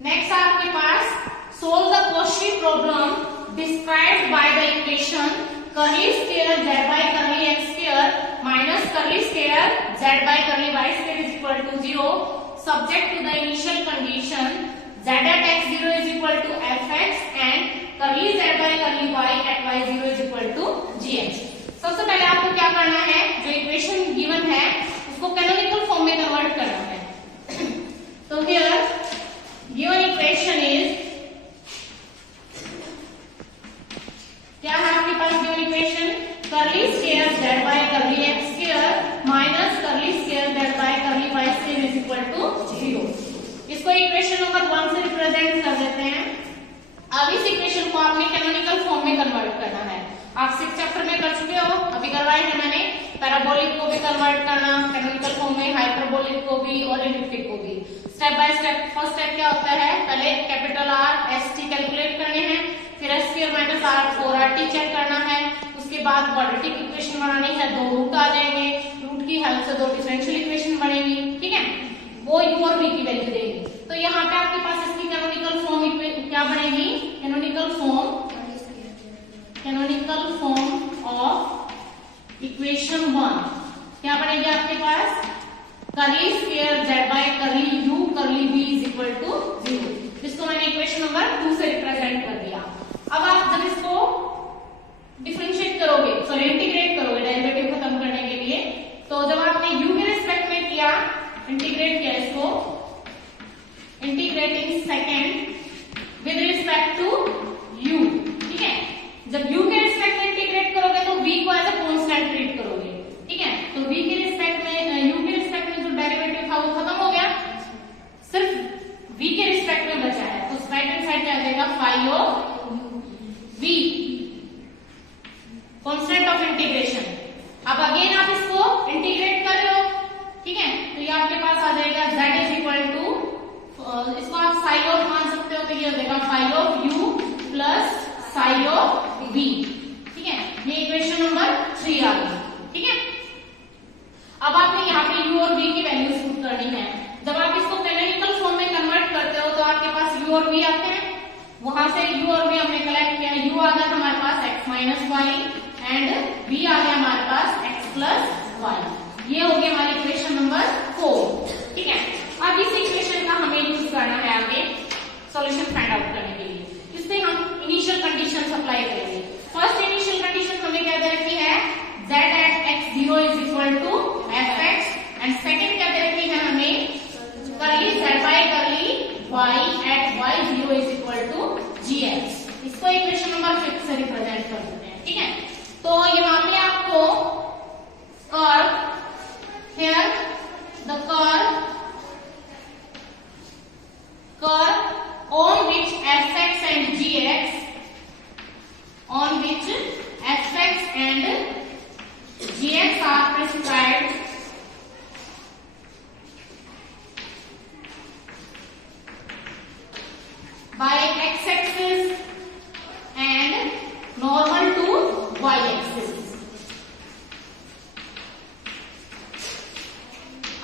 Next आपके पास solve the question problem described by the equation curly square z by curly x square minus curly square z by curly y square is equal to 0 subject to the initial condition z at x0 is equal to fx and curly z by curly y at y0 is equal to gx। सबसे पहले आपको क्या करना है, जो equation given है उसको canonical form में कन्वर्ट करना है। तो हियर गिवन इक्वेशन इज, क्या है आपके पास given equation, curly square z by curly x square minus curly square z by curly y square is equal to 0। इसको इक्वेशन नंबर 1 से रिप्रेजेंट कर देते हैं। अब इस इक्वेशन को आपने कैनोनिकल फॉर्म में कन्वर्ट करना है। आप 6 चैप्टर में कर चुके हो, अभी करवाए हैं मैंने। पैराबोलिक को भी कन्वर्ट करना कैनोनिकल फॉर्म में, हाइपरबोलिक को भी और एलिप्टिक को भी। Step by step first step क्या होता है, पहले capital R S T calculate करने हैं, फिर S square minus R 4RT check करना है, उसके बाद क्वाड्रेटिक इक्वेशन बनानी है, 2 रूट आ जाएंगे, रूट की हेल्प से 2 डिफरेंशियल इक्वेशन बनेगी, ठीक है, वो u और v की वैल्यू देंगे। तो यहाँ पे आपके पास इसकी कैनोनिकल फॉर्म क्या बनेगी, कैनोनिकल फॉर्म ऑफ इक्वेशन 1 क्या बनेगी आपके पास, curly square z by curly u curly v is equal to 0। इसको मैंने इक्वेशन नंबर 2 से रिप्रेजेंट कर दिया। अब आप जब इसको डिफरेंशिएट करोगे, सॉरी इंटीग्रेट करोगे डेरिवेटिव खत्म करने के लिए, तो जब आपने u के रिस्पेक्ट में किया, इंटीग्रेट किया, इसको integrating second with respect to u, ठीक है। जब u के रिस्पेक्ट में इंटीग्रेट करोगे तो v को एज अ कांस्टेंट ट्रीट करोगे, ठीक है। तो v के रिस्पेक्ट में, u के रिस्पेक्ट में जो डेरिवेटिव था वो खत्म हो गया, सिर्फ v के रिस्पेक्ट में बचा है। तो राइट हैंड साइड क्या आ जाएगा, phi of v, constant of integration. अब अगेन आप इसको इंटीग्रेट कर लो, ठीक है। तो ये आपके पास आ जाएगा z इज इक्वल टू, इसको आप साई ऑफ मान सकते हो, तो ये हो जाएगा phi of u plus psi of v, ठीक है। ये इक्वेशन नंबर 3 आ गई, ठीक है। अब आपने यहाँ पे u और v की वैल्यूज पुट करनी है। जब आप इसको कैनोनिकल फॉर्म में कन्वर्ट करते हो तो आपके पास u और v आते हैं, वहां से u और v हमने कलेक्ट किया, u आ गया हमारे पास x minus y and v आ गया हमारे पास x प्लस वाई। ये हो गया हमारी इक्वेशन नंबर 4, ठीक है। अब इस इक्वेशन का हमें यूज करना है आगे सॉल्यूशन फाइंड आउट करने के लिए। इसमें हम इनिशियल कंडीशन अप्लाई करेंगे। फर्स्ट इनिशियल कंडीशन हमें क्या दे रखी है, z at x0 is equal to fx and second क्या दे रखी है हमें, curly z by curly y at y0 is equal to gx। इसको इक्वेशन नंबर 5 से रिप्रेजेंट कर देते हैं, ठीक है। तो यहाँ पे आपको curve, here the curve on which fx and gx, on which fx and gx are prescribed by x-axis and normal to y-axis।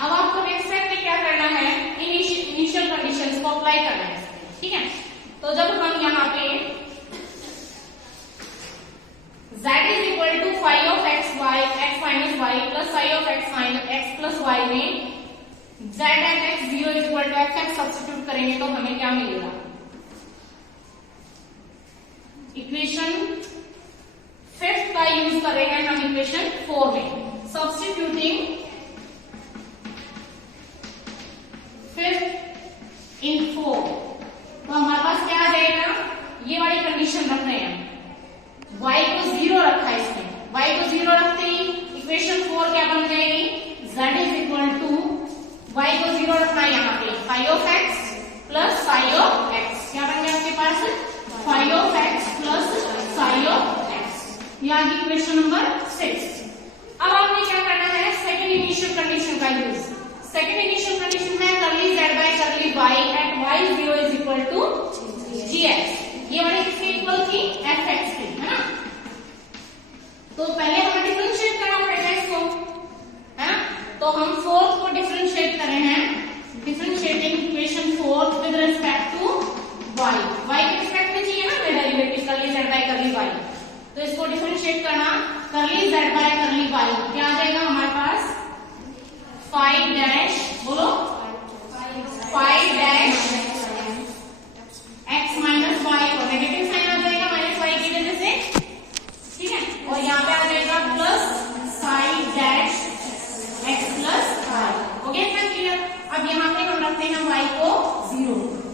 अब आपको नेक्स्ट स्टेप में क्या करना है, इनिशियल कंडीशंस को अप्लाई करना है, ठीक है। तो जब हम यहाँ पे z is equal to phi of x minus y plus phi of x plus y में z at x0 is equal to fx substitute करेंगे तो हमें क्या मिलेगा, इक्वेशन 5 का यूज करेंगे हम इक्वेशन 4 में। सब्स्टिट्यूटिंग 5 इन 4, तो हमारे पास क्या आ जाएगा, ये वाली कंडीशन रख रहे हैं, y को 0 रखा है इसमें, y को 0 रखते ही इक्वेशन 4 क्या बन जाएगी, z is equal to, y को 0 रखना है यहाँ पे, phi of x plus psi of x, क्या बन गया आपके पास, phi of x plus psi of x। ये आ गई इक्वेशन नंबर 6। अब आपने क्या करना है, सेकेंड इनिशियल कंडीशन का यूज। सेकेंड इनिशियल कंडीशन है curly z by curly y at y0 is equal to gx। ये वाली किसके इक्वल थी, fx की, है ना। तो पहले हमें डिफरेंशिएट करना पड़ेगा इसको, है ना। तो हम 4 को डिफरेंशिएट कर रहे हैं, differentiating equation 4 with respect to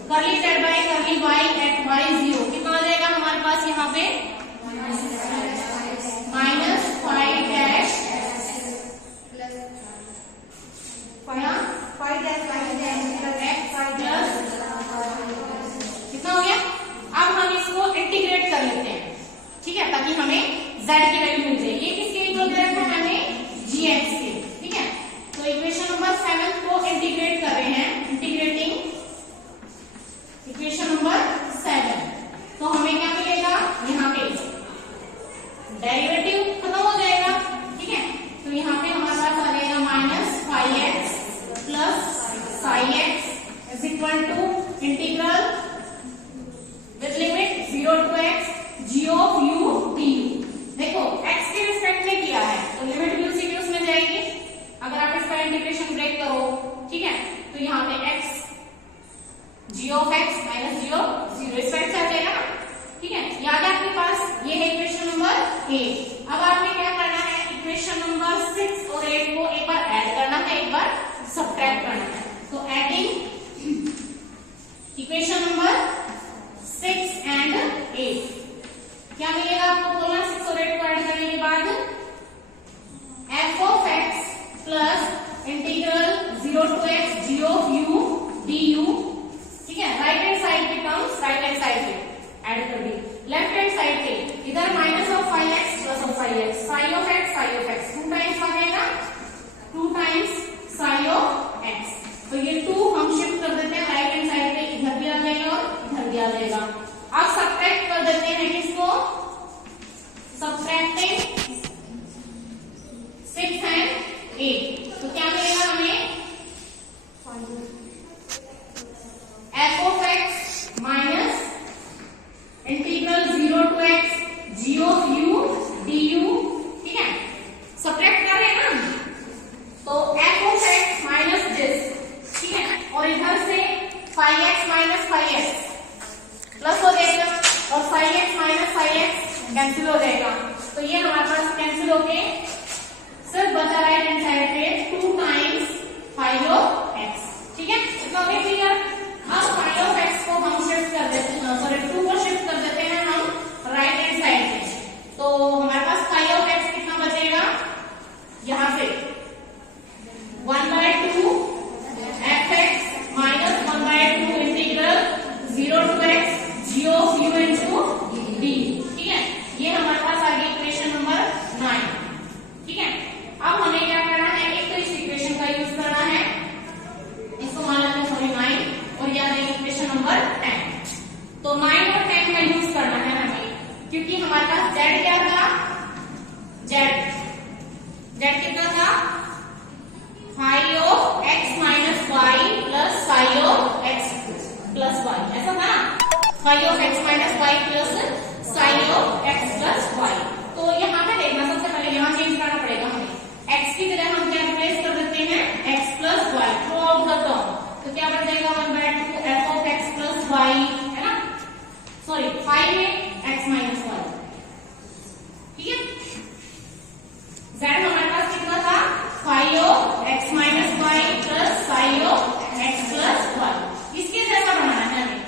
curly z by curly y at y0 कितना आ जाएगा हमारे पास यहाँ पे माइनस 5 डैश कितना हो गया। अब हम इसको इंटीग्रेट कर लेते हैं, ठीक है, ताकि हमें z की वैल्यू मिल जाए। ये किसके इक्वल दे रखा है हमें gx के, ठीक है। तो इक्वेशन नंबर 7 को इंटीग्रेट कर रहे हैं, इंटीग्रेटिंग इक्वेशन नंबर 7। तो हमें क्या मिलेगा, यहाँ पे डेरिवेटिव खत्म हो जाएगा, ठीक है। तो यहाँ पे हमारे पास आ जाएगा minus 5x plus psi(x) is equal to integral with limit 0 to x g of u du। देखो x के रिस्पेक्ट में किया है तो लिमिट भी उसी के उसमें जाएगी। अगर आप इसका इंटीग्रेशन ब्रेक करो, ठीक है, तो यहाँ पे x g of x minus g of 0 इस साइड से आ जाएगा ना, ठीक है। याद है आपके पास ये है इक्वेशन नंबर 8। अब आपने क्या करना है, इक्वेशन नंबर 6 और 8 को एक बार ऐड करना है, एक बार सब्ट्रैक्ट करना है। तो एडिंग इक्वेशन नंबर 6 एंड 8 क्या मिलेगा आपको, बोलना 6 और 8 को ऐड करने के बाद f of x plus integral 0 to x g of u du, ठीक है। राइट हैंड साइड के टर्म्स राइट हैंड साइड पे ऐड कर दी, लेफ्ट हैंड साइड पे इधर minus of 5x plus of 5x psi of x 2 times आ जाएगा, 2 टाइम्स psi of x। तो ये 2 हम शिफ्ट कर देते हैं राइट हैंड साइड पे, इधर भी आ जाएगा और इधर भी आ जाएगा। अब सब्ट्रैक्ट कर देते हैं किसको, सब्ट्रैक्टिंग 6 एंड 8। तो क्या मिलेगा हमें, f of x minus integral 0 to x g of u du, ठीक है। सब्ट्रैक्ट कर रहे हैं ना, तो f of x minus this, ठीक है, और इधर से 5x माइनस 5x प्लस हो जाएगा और 5x माइनस 5x कैंसिल हो जाएगा। तो ये हमारे पास कैंसिल होके सिर्फ बचा राइट हैंड साइड पे 2 टाइम्स 5 of x, ठीक है। इतना हो गया क्लियर। अब 5 of x को हम शिफ्ट कर देते हैं, सॉरी 2 को शिफ्ट कर देते हैं हम राइट हैंड साइड पे। तो हमारे पास 5 of x कितना बचेगा, यहाँ से 1/2 fx minus 1/2 integral 0 to x g of u into d, ठीक है। ये हमारे पास आ गई इक्वेशन नंबर 9, ठीक है। अब हमें क्या करना है, एक तो इस इक्वेशन का यूज करना है, इसको मान लेते हैं सॉरी 9, और याद है इक्वेशन नंबर 10। तो 9 और 10 का यूज करना है हमें, क्योंकि हमारे पास z क्या था, z कितना था, phi of x minus y plus psi of x plus y, ऐसा था ना, phi of x minus y plus psi of x plus y। तो यहाँ पे देखना, सबसे पहले यहाँ चेंज करना पड़ेगा हमें, x की जगह हम क्या रिप्लेस कर देते हैं, x plus y through out the term. तो क्या बन जाएगा 1/2 f of x plus y, है ना, सॉरी 5 में x माइनस y, ठीक है। z हमारे पास कितना था, phi of x minus y plus psi of x plus y। इसके जैसा बनाना है हमें,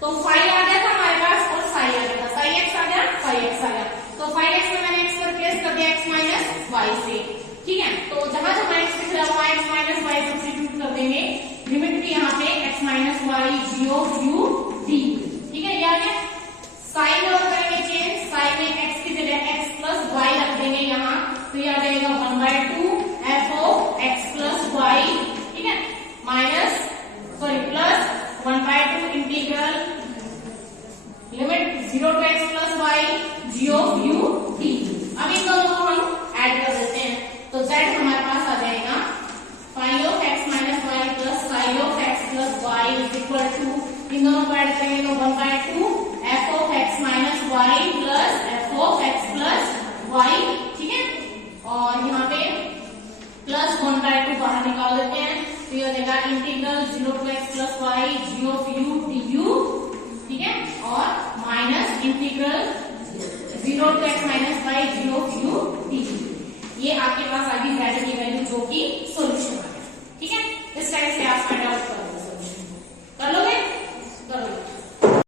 तो phi आ गया था हमारे पास और psi आ गया था, psi x आ गया, phi x आ गया। तो phi x में मैंने x को रिप्लेस कर दिया x माइनस y से, ठीक है। तो जहां जहां x दिख रहा है x माइनस y सब्स्टिट्यूट कर देंगे, लिमिट भी यहाँ पे x minus y g of u d, ठीक है। याद है साइन और करेंगे चेंज, साइन में x की जगह x प्लस y रख देंगे यहाँ, तो ये आ जाएगा 1/2 f of x plus y, ठीक है, minus sorry plus 1/2 integral limit 0 to x plus y g of u d। अब इन दोनों को हम ऐड कर देते हैं, तो z हमारे पास आ जाएगा phi of x minus y plus psi of x plus y is equal to, इन दोनों को ऐड करेंगे तो 1/2 f of x minus y plus f of x plus y, ठीक है। और यहाँ पे प्लस 1/2 बाहर निकाल देते हैं, तो ये हो जाएगा integral 0 to x plus y g of u du, ठीक है, और minus integral 0 to x minus y g of u du। ये आपके पास आ गई z की वैल्यू जो कि